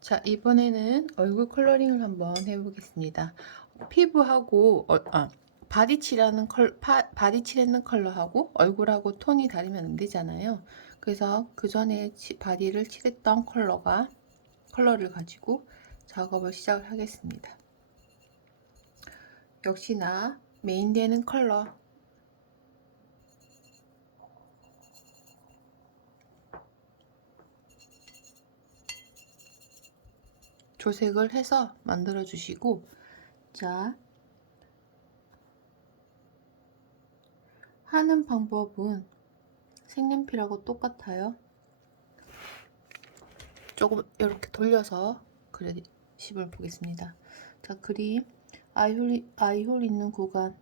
자, 이번에는 얼굴 컬러링을 한번 해보겠습니다. 피부하고 바디 칠하는 바디 칠했는 컬러하고 얼굴하고 톤이 다르면 안 되잖아요. 그래서 그 전에 바디를 칠했던 컬러를 가지고 작업을 시작을 하겠습니다. 역시나 메인 되는 컬러 조색을 해서 만들어 주시고, 자, 하는 방법은 색연필하고 똑같아요. 조금 이렇게 돌려서 그래심을 보겠습니다. 자, 그림 아이홀 있는 구간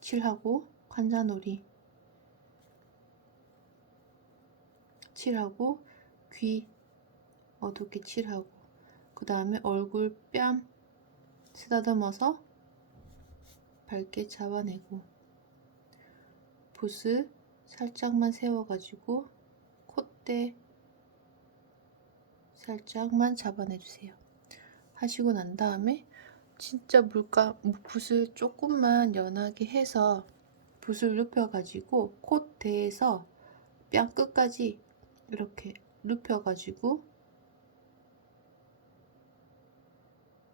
칠하고, 관자놀이 칠하고, 귀 어둡게 칠하고, 그 다음에 얼굴 뺨 쓰다듬어서 밝게 잡아내고, 붓을 살짝만 세워가지고 콧대 살짝만 잡아내주세요. 하시고 난 다음에 진짜 붓을 조금만 연하게 해서 붓을 눕혀가지고 콧대에서 뺨 끝까지 이렇게 눕혀가지고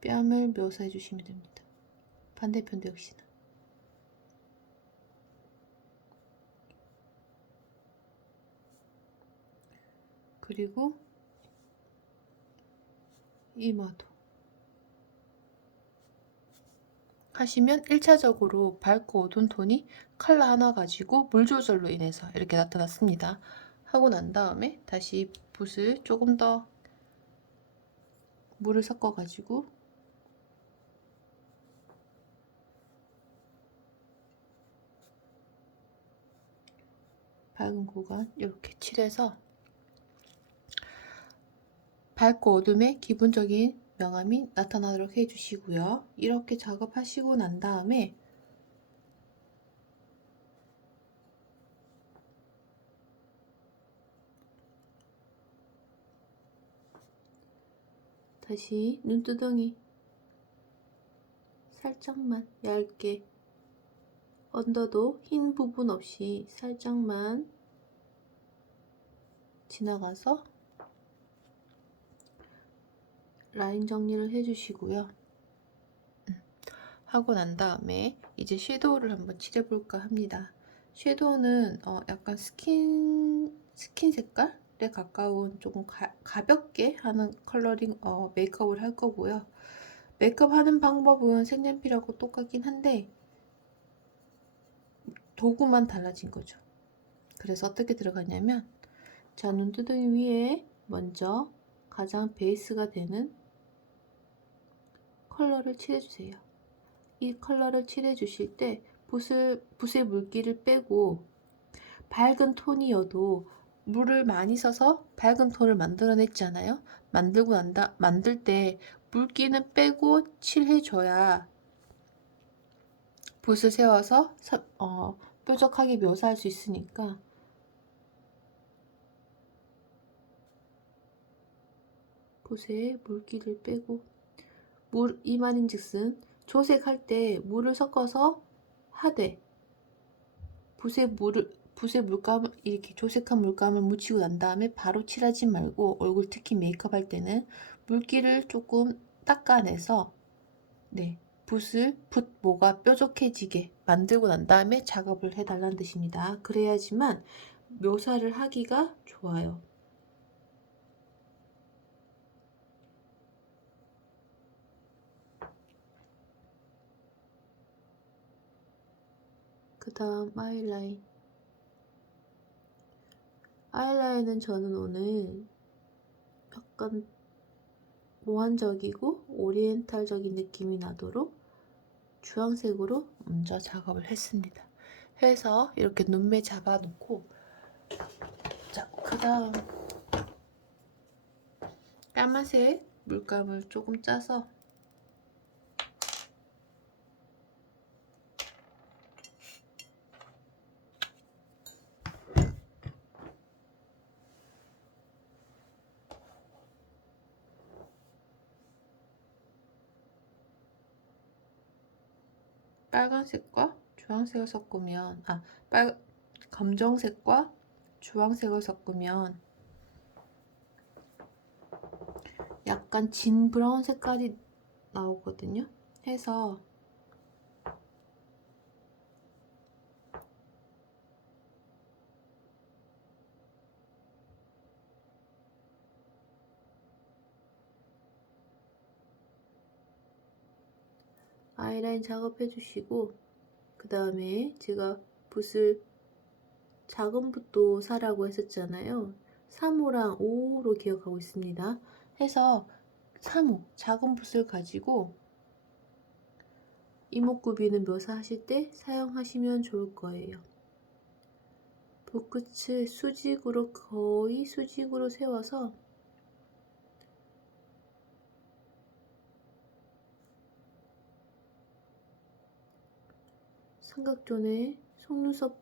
뺨을 묘사해 주시면 됩니다. 반대편도 역시나. 그리고 이마도 하시면 1차적으로 밝고 어두운 톤이 컬러 하나 가지고 물 조절로 인해서 이렇게 나타났습니다. 하고 난 다음에 다시 붓을 조금 더 물을 섞어 가지고 밝은 구간 이렇게 칠해서 밝고 어둠의 기본적인 명암이 나타나도록 해주시고요. 이렇게 작업하시고 난 다음에 다시 눈두덩이 살짝만 얇게, 언더도 흰 부분 없이 살짝만 지나가서 라인 정리를 해주시고요. 하고 난 다음에 이제 섀도우를 한번 칠해볼까 합니다. 섀도우는 약간 스킨 색깔에 가까운 조금 가볍게 하는 컬러링 메이크업을 할 거고요. 메이크업 하는 방법은 색연필하고 똑같긴 한데 도구만 달라진 거죠. 그래서 어떻게 들어가냐면, 자, 눈두덩이 위에 먼저 가장 베이스가 되는 컬러를 칠해주세요. 이 컬러를 칠해 주실 때 붓의 물기를 빼고, 밝은 톤이어도 물을 많이 써서 밝은 톤을 만들어냈잖아요. 만들 때 물기는 빼고 칠해줘야 붓을 세워서 뾰족하게 묘사할 수 있으니까. 붓에 물기를 빼고, 이 말인즉슨 조색할 때 물을 섞어서 하되 붓에 물감을 이렇게 조색한 물감을 묻히고 난 다음에 바로 칠하지 말고, 얼굴 특히 메이크업 할 때는 물기를 조금 닦아내서 붓 모가 뾰족해지게 만들고 난 다음에 작업을 해달라는 뜻입니다. 그래야지만 묘사를 하기가 좋아요. 그 다음 아이라인은 저는 오늘 약간 몽환적이고 오리엔탈적인 느낌이 나도록 주황색으로 먼저 작업을 했습니다. 해서 이렇게 눈매 잡아놓고, 자, 그 다음 까만색 물감을 조금 짜서 빨간색과 주황색을 섞으면 검정색과 주황색을 섞으면 약간 진 브라운 색깔이 나오거든요. 해서 아이라인 작업해 주시고, 그 다음에 제가 붓을 작은 붓도 사라고 했었잖아요. 3호랑 5호로 기억하고 있습니다. 해서 3호 작은 붓을 가지고 이목구비는 묘사하실 때 사용하시면 좋을 거예요. 붓끝을 수직으로, 거의 수직으로 세워서 삼각존에 속눈썹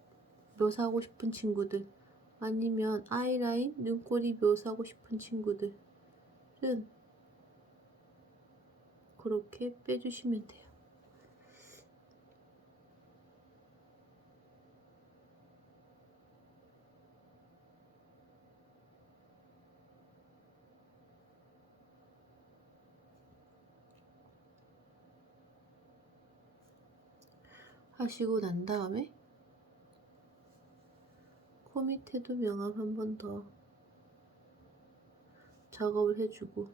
묘사하고 싶은 친구들, 아니면 아이라인, 눈꼬리 묘사하고 싶은 친구들은 그렇게 빼주시면 돼요. 하시고 난 다음에 코 밑에도 명암 한 번 더 작업을 해주고,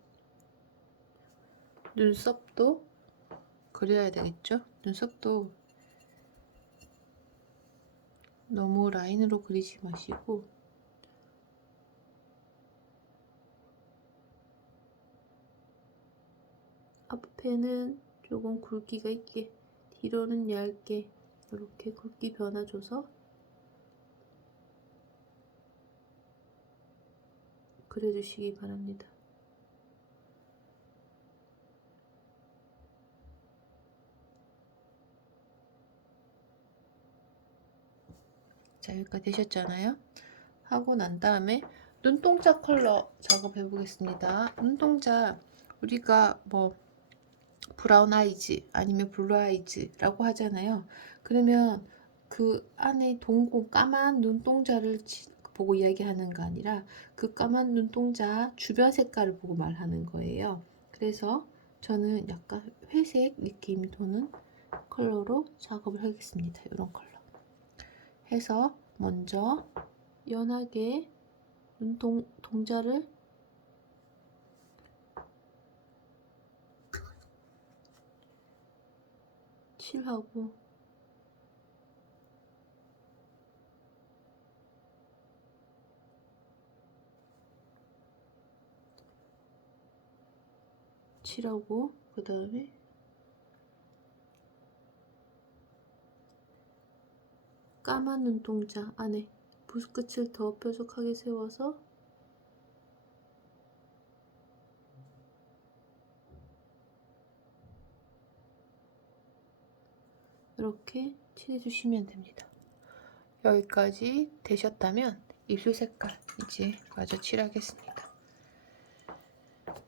눈썹도 그려야 되겠죠? 눈썹도 너무 라인으로 그리지 마시고 앞에는 조금 굵기가 있게, 뒤로는 얇게 이렇게 굵기 변화 줘서 그려주시기 바랍니다. 자, 여기까지 되셨잖아요. 하고 난 다음에 눈동자 컬러 작업해 보겠습니다. 눈동자 우리가 뭐 브라운 아이즈 아니면 블루 아이즈라고 하잖아요. 그러면 그 안에 동공 까만 눈동자를 보고 이야기하는 거 아니라 그 까만 눈동자 주변 색깔을 보고 말하는 거예요. 그래서 저는 약간 회색 느낌이 도는 컬러로 작업을 하겠습니다. 이런 컬러 해서 먼저 연하게 눈동자를 칠하고, 그 다음에 까만 눈동자 안에 붓끝을 더 뾰족하게 세워서 이렇게 칠해주시면 됩니다. 여기까지 되셨다면 입술 색깔 이제 마저 칠하겠습니다.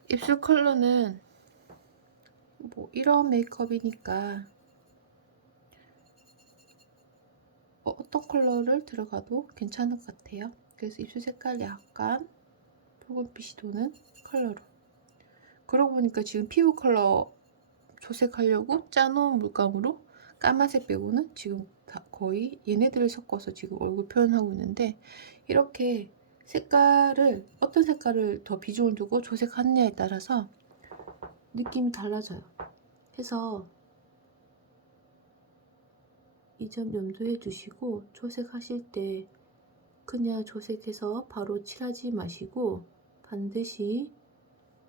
입술 컬러는 뭐 이런 메이크업이니까 어떤 컬러를 들어가도 괜찮을 것 같아요. 그래서 입술 색깔 약간 붉은빛이 도는 컬러로. 그러고 보니까 지금 피부 컬러 조색하려고 짜놓은 물감으로 까만색 빼고는 지금 다 거의 얘네들을 섞어서 지금 얼굴 표현하고 있는데, 이렇게 색깔을 어떤 색깔을 더 비중을 두고 조색하느냐에 따라서 느낌이 달라져요. 그래서 이 점 염두해 두시고 조색하실 때 그냥 조색해서 바로 칠하지 마시고 반드시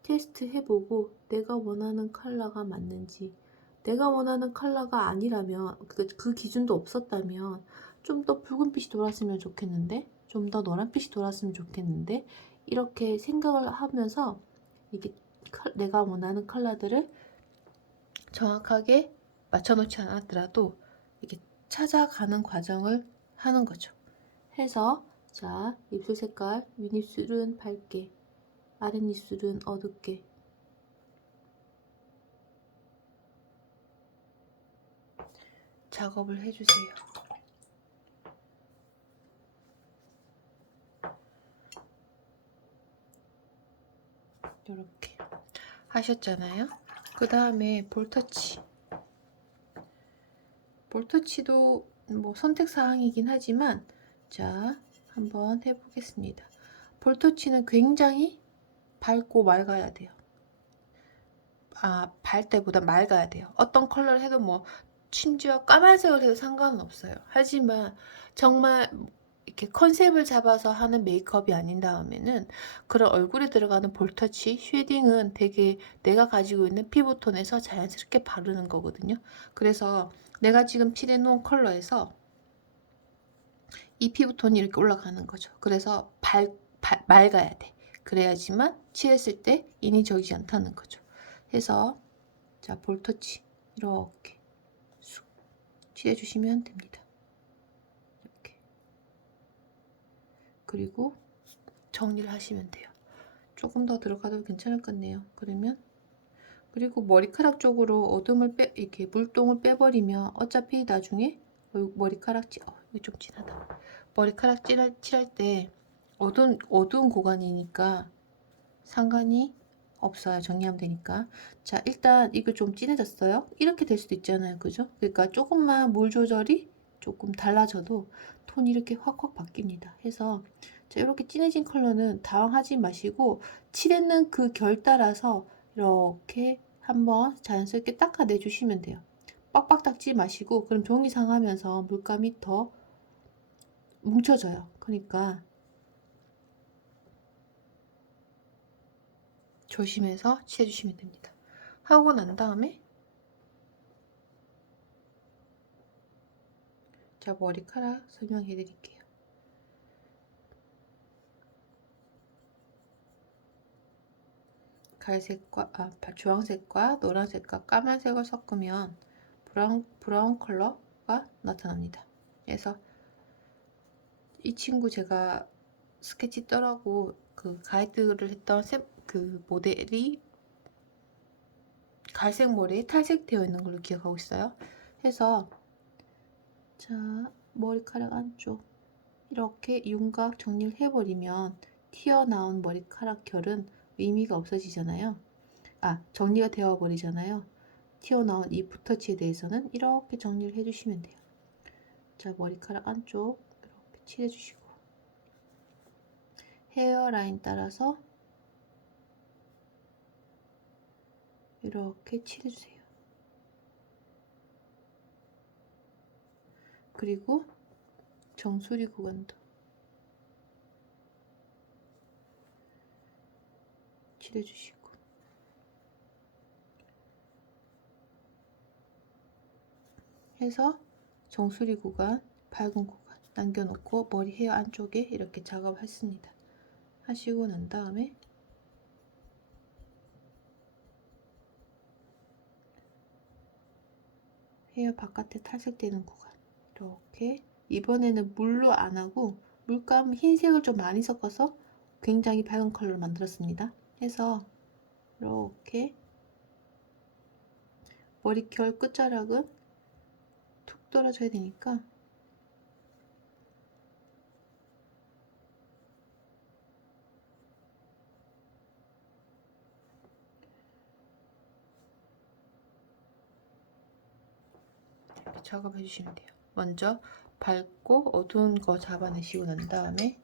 테스트 해보고 내가 원하는 컬러가 맞는지, 내가 원하는 컬러가 아니라면 그 기준도 없었다면 좀 더 붉은빛이 돌았으면 좋겠는데, 좀 더 노란빛이 돌았으면 좋겠는데, 이렇게 생각을 하면서 이게 내가 원하는 컬러들을 정확하게 맞춰놓지 않았더라도 이렇게 찾아가는 과정을 하는 거죠. 해서 자, 입술 색깔, 윗입술은 밝게, 아랫입술은 어둡게, 작업을 해주세요. 이렇게 하셨잖아요. 그 다음에 볼터치도 뭐 선택사항이긴 하지만 자 한번 해보겠습니다. 볼터치는 굉장히 밝고 맑아야 돼요. 발 때보다 맑아야 돼요. 어떤 컬러를 해도 뭐 심지어 까만색을 해도 상관은 없어요. 하지만 정말 이렇게 컨셉을 잡아서 하는 메이크업이 아닌 다음에는 그런 얼굴에 들어가는 볼터치, 쉐딩은 되게 내가 가지고 있는 피부톤에서 자연스럽게 바르는 거거든요. 그래서 내가 지금 칠해 놓은 컬러에서 이 피부톤이 이렇게 올라가는 거죠. 그래서 맑아야 돼. 그래야지만 칠했을 때 인이 저리지 않다는 거죠. 해서 자 볼터치 이렇게 쑥 칠해주시면 됩니다. 이렇게 그리고 정리를 하시면 돼요. 조금 더 들어가도 괜찮을 것 같네요. 그러면 그리고 머리카락 쪽으로 어둠을 이렇게 물동을 빼버리면 어차피 나중에 머리카락 이게 좀 진하다. 머리카락 칠할 때 어두운 구간이니까 상관이 없어요. 정리하면 되니까. 자, 일단 이거 좀 진해졌어요. 이렇게 될 수도 있잖아요. 그죠? 그러니까 조금만 물 조절이 조금 달라져도 톤이 이렇게 확확 바뀝니다. 해서 자, 이렇게 진해진 컬러는 당황하지 마시고 칠했는 그 결 따라서 이렇게 한번 자연스럽게 닦아내 주시면 돼요. 빡빡 닦지 마시고 그럼 종이 상하면서 물감이 더 뭉쳐져요. 그러니까 조심해서 칠해주시면 됩니다. 하고 난 다음에 자 머리카락 설명해 드릴게요. 주황색과 노란색과 까만색을 섞으면 브라운 컬러가 나타납니다. 그래서 이 친구 제가 스케치 떠라고 그 가이드를 했던 그 모델이 갈색 머리에 탈색되어 있는 걸로 기억하고 있어요. 해서 자 머리카락 안쪽 이렇게 윤곽 정리를 해버리면 튀어나온 머리카락 결은 의미가 없어지잖아요. 정리가 되어 버리잖아요. 튀어나온 이 붓터치에 대해서는 이렇게 정리를 해주시면 돼요. 자 머리카락 안쪽 이렇게 칠해주시고 헤어라인 따라서 이렇게 칠해주세요. 그리고 정수리 구간도 칠해주시고 해서 정수리 구간, 밝은 구간 남겨놓고 머리 헤어 안쪽에 이렇게 작업했습니다. 하시고 난 다음에 헤어 바깥에 탈색되는 구간 이렇게 이번에는 물로 안하고 물감 흰색을 좀 많이 섞어서 굉장히 밝은 컬러를 만들었습니다. 해서 이렇게 머리결 끝자락은 툭 떨어져야 되니까 이렇게 작업해 주시면 돼요. 먼저 밝고 어두운 거 잡아내시고 난 다음에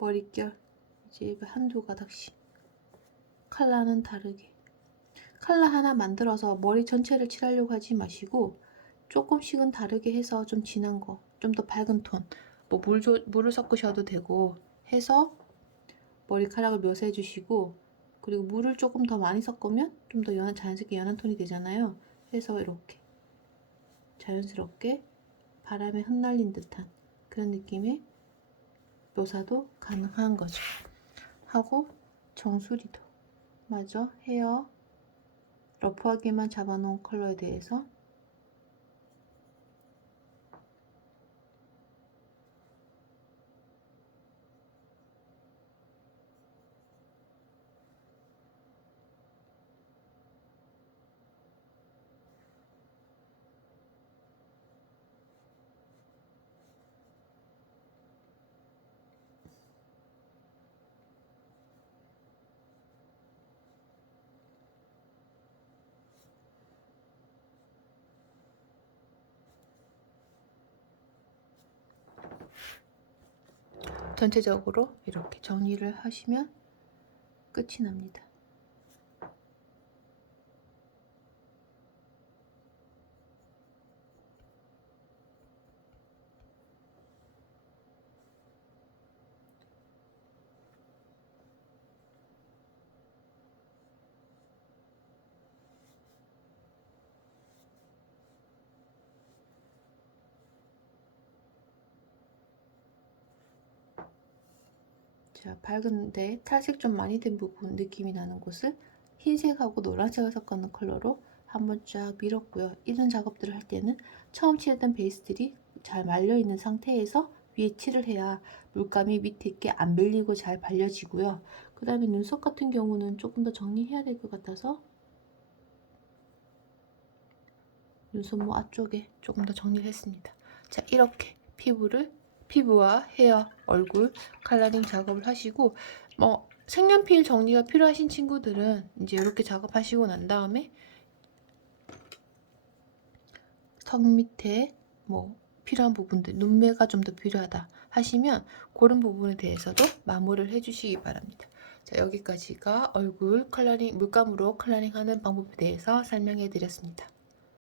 머릿결 이제 한두 가닥씩 컬러는 다르게 컬러 하나 만들어서 머리 전체를 칠하려고 하지 마시고 조금씩은 다르게 해서 좀 진한 거, 좀 더 밝은 톤, 뭐 물을 섞으셔도 되고 해서 머리카락을 묘사해 주시고 그리고 물을 조금 더 많이 섞으면 좀 더 자연스럽게 연한 톤이 되잖아요. 해서 이렇게 자연스럽게 바람에 흩날린 듯한 그런 느낌의 묘사도 가능한 거죠. 하고 정수리도 마저 헤어 러프하게만 잡아놓은 컬러에 대해서 전체적으로 이렇게 정리를 하시면 끝이 납니다. 자, 밝은데 탈색 좀 많이 된 부분 느낌이 나는 곳을 흰색하고 노란색을 섞어놓은 컬러로 한번 쫙 밀었고요. 이런 작업들을 할 때는 처음 칠했던 베이스들이 잘 말려있는 상태에서 위에 칠을 해야 물감이 밑에 있게 안 밀리고 잘 발려지고요. 그 다음에 눈썹 같은 경우는 조금 더 정리해야 될 것 같아서 눈썹모 앞쪽에 조금 더 정리를 했습니다. 자, 이렇게 피부와 헤어, 얼굴 컬러링 작업을 하시고 색연필 정리가 필요하신 친구들은 이제 이렇게 작업하시고 난 다음에 턱 밑에 필요한 부분들, 눈매가 좀 더 필요하다 하시면 그런 부분에 대해서도 마무리를 해주시기 바랍니다. 자, 여기까지가 얼굴 컬러링, 물감으로 컬러링 하는 방법에 대해서 설명해 드렸습니다.